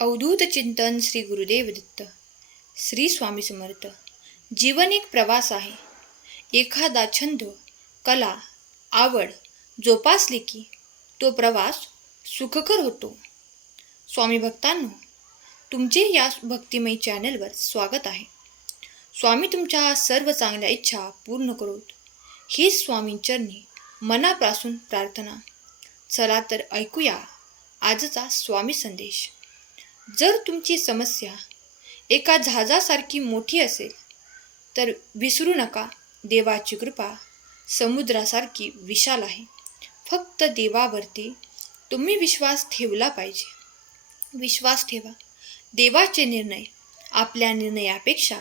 अवधूत चिंतन श्री गुरुदेव दत्त श्री स्वामी समर्थ. जीवन एक प्रवास आहे. एखादा छंद कला आवड जोपासली की तो प्रवास सुखकर होतो. स्वामी भक्तांनो तुमचे या भक्तिमय चॅनलवर स्वागत आहे. स्वामी तुमच्या सर्व चांगल्या इच्छा पूर्ण करोत. ही स्वामींचरणी मनापासून प्रार्थना. चला तर ऐकूया आजचा स्वामी संदेश. जर तुमची समस्या एका जहाजासारखी मोठी असेल तर विसरू नका. देवाची कृपा समुद्रासारखी विशाल आहे. फक्त देवावरती तुम्ही विश्वास ठेवला पाहिजे. विश्वास ठेवा. देवाचे निर्णय आपल्या निर्णयापेक्षा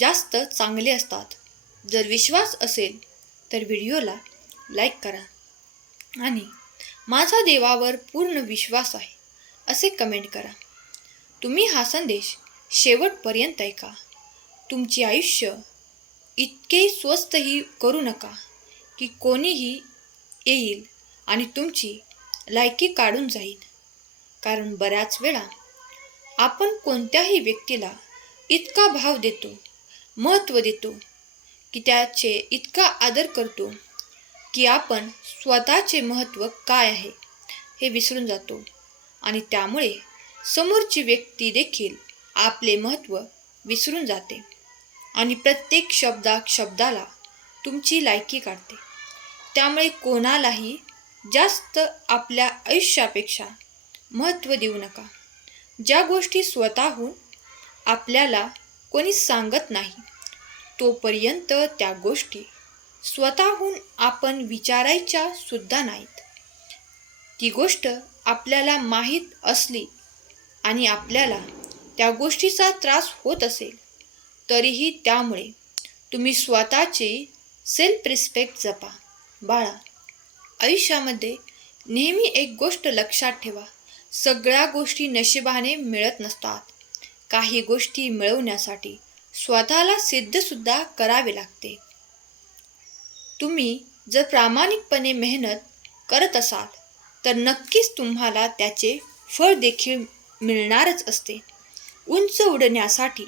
जास्त चांगले असतात. जर विश्वास असेल तर व्हिडिओला लाईक करा. आणि माझा देवावर पूर्ण विश्वास आहे असे कमेंट करा. तुम्ही हा संदेश शेवटपर्यंत ऐका. तुमचे आयुष्य इतके स्वस्तही करू नका की कोणीही येईल आणि तुमची लायकी काढून जाईल. कारण बऱ्याच वेळा आपण कोणत्याही व्यक्तीला इतका भाव देतो महत्त्व देतो की त्याचे इतका आदर करतो की आपण स्वतःचे महत्त्व काय आहे हे विसरून जातो. आणि त्यामुळे समोरची व्यक्ती देखील आपले महत्त्व विसरून जाते आणि प्रत्येक शब्दा शब्दाला तुमची लायकी काढते. त्यामुळे कोणालाही जास्त आपल्या आयुष्यापेक्षा महत्त्व देऊ नका. ज्या गोष्टी स्वतःहून आपल्याला कोणी सांगत नाही तोपर्यंत त्या गोष्टी स्वतःहून आपण विचारायच्या सुद्धा नाहीत. ती गोष्ट आपल्याला माहीत असली आणि आपल्याला त्या गोष्टीचा त्रास होत असेल तरीही त्यामुळे तुम्ही स्वतःची सेल्फ रिस्पेक्ट जपा. बाळा आयुष्यामध्ये नेहमी एक गोष्ट लक्षात ठेवा. सगळ्या गोष्टी नशिबाने मिळत नसतात. काही गोष्टी मिळवण्यासाठी स्वतःला सिद्धसुद्धा करावे लागते. तुम्ही जर प्रामाणिकपणे मेहनत करत असाल तर नक्कीच तुम्हाला त्याचे फळ देखील मिळणारच असते. उंच उडण्यासाठी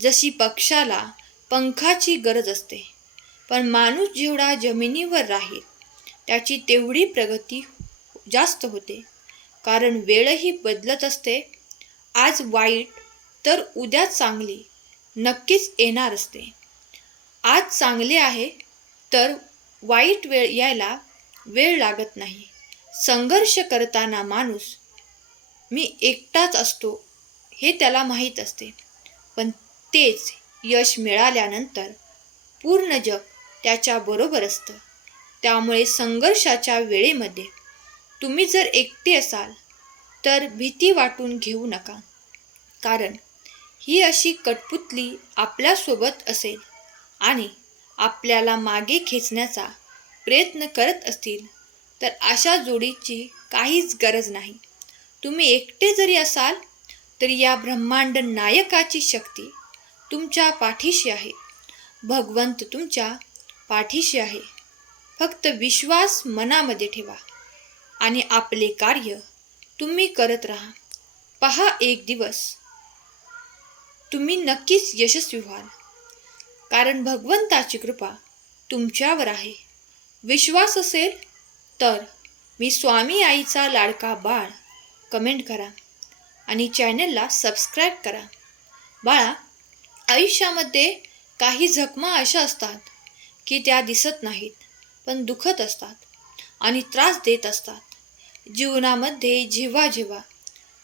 जशी पक्षाला पंखाची गरज असते. पण माणूस जेवढा जमिनीवर राहील त्याची तेवढी प्रगती जास्त होते. कारण वेळही बदलत असते. आज वाईट तर उद्या चांगली नक्कीच येणार असते. आज चांगले आहे तर वाईट वेळ यायला वेळ लागत नाही. संघर्ष करताना माणूस मी एकटाच असतो हे त्याला माहीत असते. पण तेच यश मिळाल्यानंतर पूर्ण जग त्याच्याबरोबर असतं. त्यामुळे संघर्षाच्या वेळेमध्ये तुम्ही जर एकटे असाल तर भीती वाटून घेऊ नका. कारण ही अशी कटपुतली आपल्यासोबत असेल आणि आपल्याला मागे खेचण्याचा प्रयत्न करत असतील तर अशा जोडीची काहीच गरज नाही. तुम्ही एकटे जरी असाल तरी या ब्रह्मांड नायकाची शक्ती तुमच्या पाठीशी आहे. भगवंत तुमच्या पाठीशी आहे. फक्त विश्वास मनामध्ये ठेवा आणि आपले कार्य तुम्ही करत राहा. पहा एक दिवस. तुम्ही नक्कीच यशस्वी व्हाल. कारण भगवंताची कृपा तुमच्यावर आहे. विश्वास असेल तर मी स्वामी आईचा लाडका बाळ कमेंट करा आणि चॅनलला सबस्क्राईब करा. बाळा आयुष्यामध्ये काही जखमा अशा असतात की त्या दिसत नाहीत पण दुखत असतात आणि त्रास देत असतात. जीवनामध्ये जेव्हा जेव्हा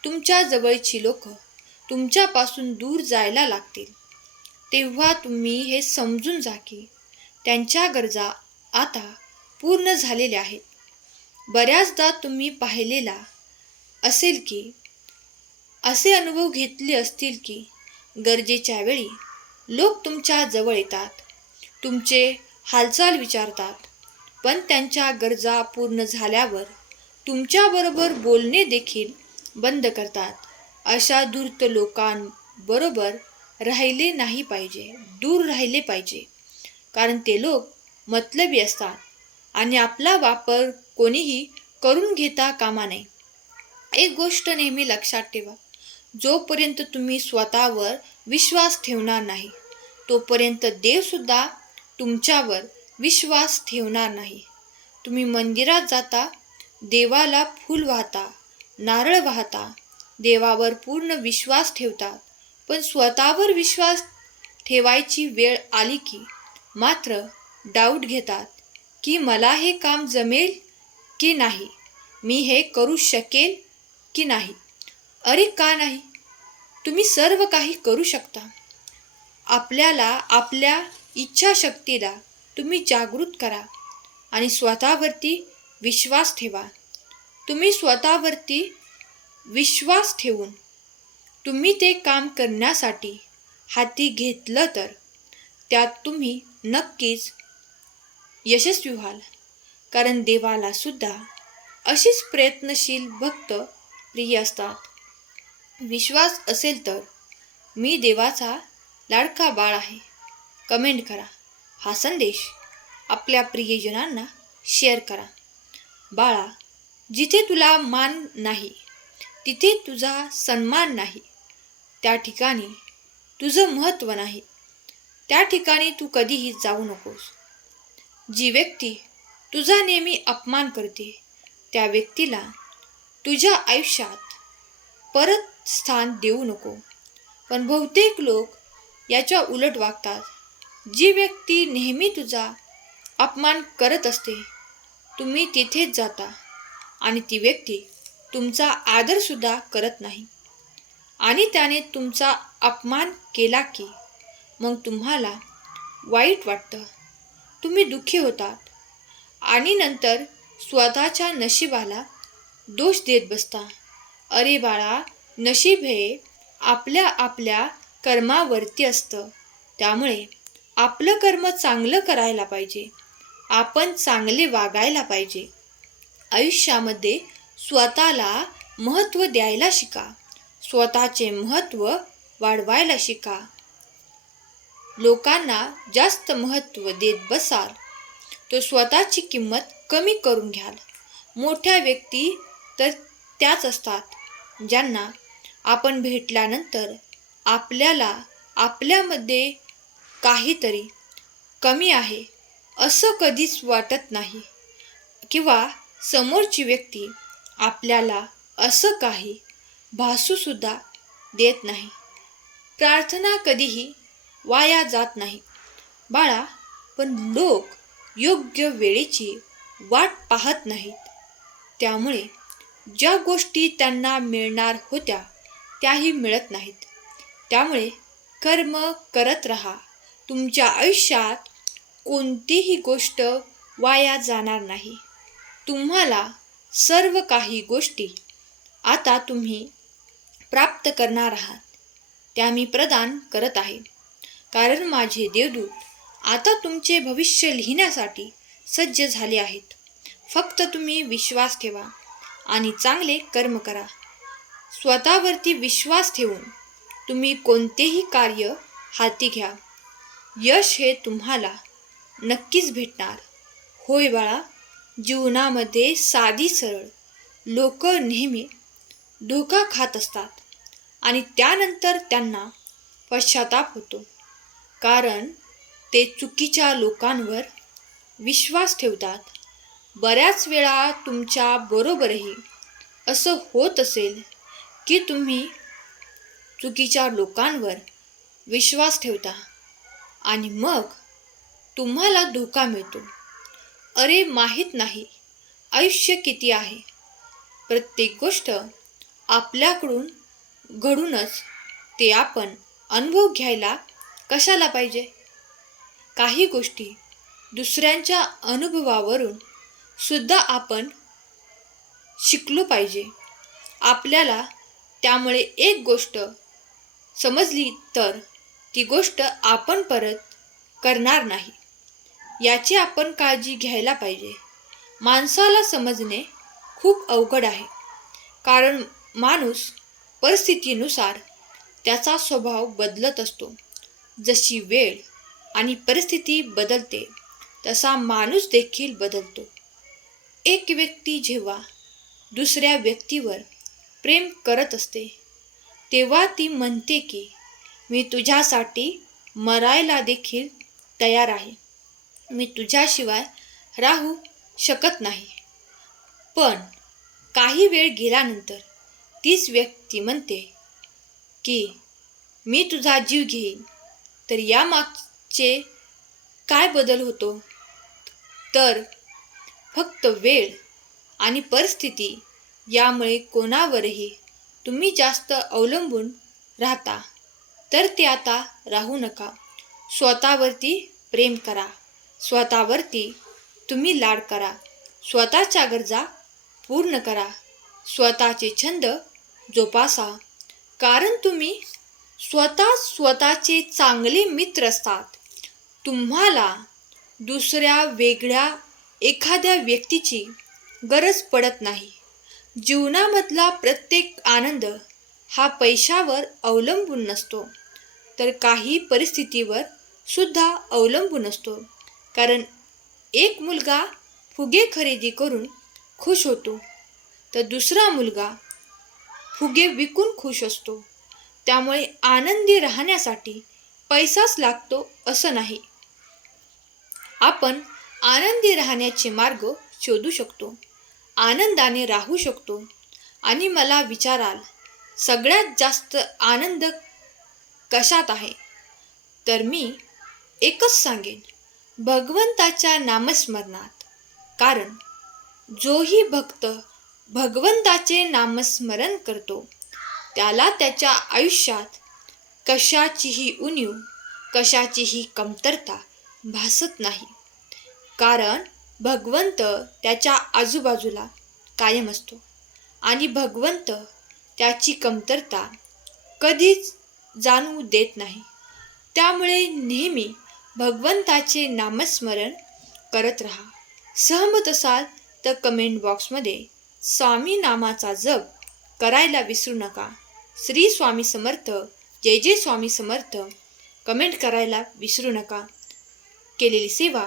तुमच्या जवळची लोक तुमच्यापासून दूर जायला लागतील तेव्हा तुम्ही हे समजून जा की त्यांच्या गरजा आता पूर्ण झालेल्या आहेत. बऱ्याचदा तुम्ही पाहिलेला असेल की? असे अनुभव घेतले असतील की? गरजेच्या वेळी लोक तुमच्या जवळ येतात. तुमचे हालचाल विचारतात. पण त्यांच्या गरजा पूर्ण झाल्यावर तुमच्याबरोबर बोलणे देखील बंद करतात. अशा धूर्त लोकांबरोबर राहिले नाही पाहिजे दूर राहिले पाहिजे. कारण ते लोक मतलबी असतात आणि आपला वापर कोणीही करून घेता कामा नये. एक गोष्ट नेहमी लक्षात ठेवा. जोपर्यंत तुम्ही स्वतःवर विश्वास ठेवणार नाही तोपर्यंत देवसुद्धा तुमच्यावर विश्वास ठेवणार नाही. तुम्ही मंदिरात जाता देवाला फूल वाहता नारळ वाहता देवावर पूर्ण विश्वास ठेवतात पण स्वतःवर विश्वास ठेवायची वेळ आली की मात्र डाऊट घेतात की मला हे काम जमेल की नाही? मी हे करू शकेल? की नाही? अरे का नाही? तुम्ही सर्व काही करू शकता. आपल्याला आपल्या इच्छाशक्तीला तुम्ही जागृत करा आणि स्वतःवरती विश्वास ठेवा. तुम्ही स्वतःवरती विश्वास ठेवून तुम्ही ते काम करण्यासाठी हाती घेतलं तर त्यात तुम्ही नक्कीच यशस्वी व्हाल. कारण देवाला सुद्धा अशीच प्रयत्नशील भक्त प्रिय असतात. विश्वास असेल तर मी देवाचा लाडका बाळ आहे. कमेंट करा. हा संदेश आपल्या प्रियजनांना शेअर करा. बाळा जिथे तुला मान नाही तिथे तुझा सन्मान नाही. त्या ठिकाणी तुझं महत्त्व नाही. त्या ठिकाणी तू कधीही जाऊ नकोस. जी व्यक्ती तुझा नेहमी अपमान करते त्या व्यक्तीला तुझ्या आयुष्यात परत स्थान देऊ नको. पण बहुतेक लोक याच्या उलट वागतात. जी व्यक्ती नेहमी तुझा अपमान करत असते तुम्ही तिथेच जाता आणि ती व्यक्ती तुमचा आदरसुद्धा करत नाही. आणि त्याने तुमचा अपमान केला की मग तुम्हाला वाईट वाटतं. तुम्ही दुःखी होतात आणि नंतर स्वतःच्या नशिबाला दोष देत बसता. अरे बाळा नशीब हे आपल्या आपल्या कर्मावरती असतं. त्यामुळे आपलं कर्म चांगलं करायला पाहिजे. आपण चांगले वागायला पाहिजे. आयुष्यामध्ये स्वतःला महत्त्व द्यायला शिका. स्वतःचे महत्त्व वाढवायला शिका. लोकांना जास्त महत्त्व देत बसाल तर स्वतःची किंमत कमी करून घ्याल. मोठ्या व्यक्ती तर त्याच असतात ज्यांना आपण भेटल्यानंतर आपल्याला आपल्यामध्ये काहीतरी कमी आहे असं कधीच वाटत नाही. किंवा समोरची व्यक्ती आपल्याला असं काही भासूसुद्धा देत नाही. प्रार्थना कधीही वाया जात नाही. बाळा पण लोक योग्य वेळेची वाट पाहत नाहीत. त्यामुळे ज्या गोष्टी त्यांना मिळणार होत्या त्याही मिळत नाहीत. त्यामुळे कर्म करत राहा. तुमच्या आयुष्यात कोणतीही गोष्ट वाया जाणार नाही. तुम्हाला सर्व काही गोष्टी आता तुम्ही प्राप्त करणार आहात. त्या मी प्रदान करत आहे. कारण माझे देवदूत आता तुमचे भविष्य लिहिण्यासाठी सज्ज झाले आहेत. फक्त तुम्ही विश्वास ठेवा. आणि चांगले कर्म करा. स्वतःवरती विश्वास ठेवून तुम्ही कोणतेही कार्य हाती घ्या. यश हे तुम्हाला नक्कीच भेटणार. होय बाळा जीवनामध्ये साधी सरळ लोक नेहमी धोका खात असतात आणि त्यानंतर त्यांना पश्चाताप होतो. कारण ते चुकीच्या लोकांवर विश्वास ठेवतात. बऱ्याच वेळा तुमच्या बरोबरही असं होत असेल की तुम्ही चुकीच्या लोकांवर विश्वास ठेवता आणि मग तुम्हाला धोका मिळतो. अरे माहीत नाही. आयुष्य किती आहे? प्रत्येक गोष्ट आपल्याकडून घडूनच ते आपण अनुभव घ्यायला कशाला पाहिजे? काही गोष्टी दुसऱ्यांच्या अनुभवावरून सुद्धा आपण शिकलो पाहिजे. आपल्याला त्यामुळे एक गोष्ट समजली तर ती गोष्ट आपण परत करणार नाही. याची आपण काळजी घ्यायला पाहिजे. माणसाला समजणे खूप अवघड आहे. कारण माणूस परिस्थितीनुसार त्याचा स्वभाव बदलत असतो. जशी वेळ आणि परिस्थिती बदलते तसा माणूस देखील बदलतो. एक व्यक्ती जेव्हा दुसऱ्या व्यक्तीवर प्रेम करत असते तेव्हा ती म्हणते की मी तुझ्यासाठी मरायला देखील तयार आहे. मी तुझ्याशिवाय राहू शकत नाही. पण काही वेळ गेल्यानंतर तीच व्यक्ती म्हणते की मी तुझा जीव घेईन. तर यामागचे काय बदल होतो? तर फक्त वेळ आणि परिस्थिती यामुळे कोणावरही तुम्ही जास्त अवलंबून राहता तर ते आता राहू नका. स्वतःवरती प्रेम करा. स्वतःवरती तुम्ही लाड करा. स्वतःच्या गरजा पूर्ण करा. स्वतःचे छंद जोपासा. कारण तुम्ही स्वतः स्वतःचे चांगले मित्र असतात. तुम्हाला दुसऱ्या वेगळ्या एखाद्या व्यक्तीची गरज पडत नाही. जीवनामधला प्रत्येक आनंद हा पैशावर अवलंबून नसतो. तर काही परिस्थितीवर सुद्धा अवलंबून असतो. कारण एक मुलगा फुगे खरेदी करून खुश होतो तर दुसरा मुलगा फुगे विकून खुश असतो. त्यामुळे आनंदी राहण्यासाठी पैसाच लागतो असं नाही. आपण आनंदी राहण्याचे मार्ग शोधू शकतो. आनंदाने राहू शकतो. आणि मला विचाराल सगळ्यात जास्त आनंद कशात आहे? तर मी एकच सांगेन भगवंताच्या नामस्मरणात. कारण जोही भक्त भगवंताचे नामस्मरण करतो त्याला त्याच्या आयुष्यात कशाचीही उणीव कशाचीही कमतरता भासत नाही. कारण भगवंत त्याच्या आजूबाजूला कायम असतो. आणि भगवंत त्याची कमतरता कधीच जाणवू देत नाही. त्यामुळे नेहमी भगवंताचे नामस्मरण करत राहा. सहमत असाल तर कमेंट बॉक्समध्ये स्वामी नामाचा जप करायला विसरू नका. श्री स्वामी समर्थ जय जय स्वामी समर्थ कमेंट करायला विसरू नका. केलेली सेवा